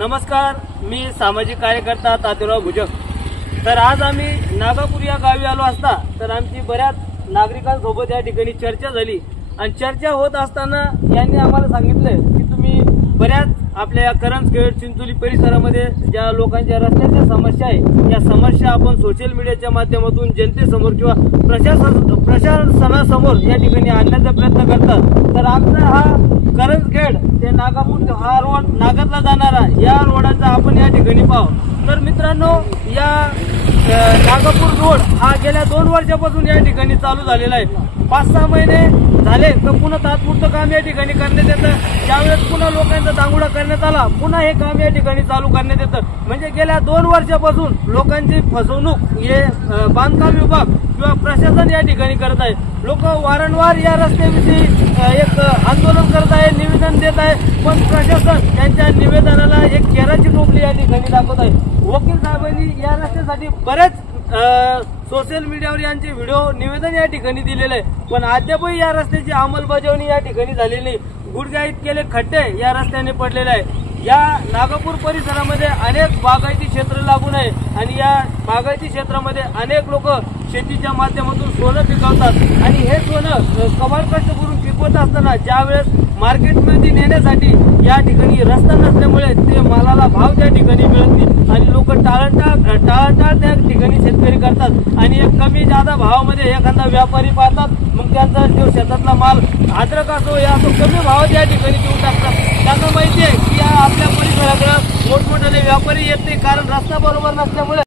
नमस्कार, मी सामाजिक कार्यकर्ता तात्याराव भुजक। तर आज आम्ही नागापूर या गावी आलो असता तर आमची बऱ्याच नागरिकांसोबत या ठिकाणी चर्चा झाली आणि चर्चा होत असताना यांनी आम्हाला सांगितलं की तुम्ही बऱ्याच आपल्या करंजखेड चिंचोली परिसरामध्ये ज्या लोकांच्या रस्त्याच्या समस्या आहे या समस्या आपण सोशल मीडियाच्या माध्यमातून जनतेसमोर किंवा प्रशासनासमोर या ठिकाणी आणण्याचा प्रयत्न करतात। तर आमचा हा करंजखेड ते नागापूर हा रोड नागरला जाणारा या रोडाचा आपण या ठिकाणी पाहू। तर मित्रांनो, या नागापूर रोड हा गेल्या 2 वर्षापासून या ठिकाणी चालू झालेला आहे। 5-6 महिने झाले तर पुन्हा तात्पुरतं काम या ठिकाणी करण्यात येतं। त्यावेळेस पुन्हा लोकांचा दांगुडा करण्यात आला, पुन्हा हे काम या ठिकाणी चालू करण्यात येतं। म्हणजे गेल्या 2 वर्षापासून लोकांची फसवणूक हे बांधकाम विभाग किंवा प्रशासन या ठिकाणी करत आहे। लोक वारंवार या रस्त्याविषयी एक आंदोलन करत आहे, निवेदन देत आहे, पण प्रशासन त्यांच्या निवेदनाला एक केराची टोपली या ठिकाणी दाखवत आहे। वकील साहेबांनी या रस्त्यासाठी बरेच सोशल मीडियावर यांचे व्हिडिओ निवेदन या ठिकाणी दिलेले आहे, पण अद्यापही या रस्त्याची अंमलबजावणी या ठिकाणी झालेली नाही। गुडघ्या इतकेले खड्डे या रस्त्याने पडलेले आहे। या नागापूर परिसरामध्ये अनेक बागायती क्षेत्र लागून आहे आणि या बागायती क्षेत्रामध्ये अनेक लोक शेतीच्या माध्यमातून सोनं पिकवतात आणि हे सोनं कमाल कष्ट करून पिकवत असताना ज्यावेळेस मार्केटमध्ये नेण्यासाठी या ठिकाणी रस्ता नसल्यामुळे ते मालाला भाव त्या ठिकाणी मिळत नाही आणि लोक टाळाटाळ त्या ठिकाणी शेतकरी करतात आणि एक कमी जादा भावामध्ये एखादा व्यापारी पाहतात, मग त्यांचा जो शेतातला माल अद्रक असो या असो कमी भावात या ठिकाणी देऊन टाकतात। त्यांना माहिती आहे की आपल्या परिसराकडे मोठमोठे व्यापारी येत नाही, कारण रस्ता बरोबर नसल्यामुळे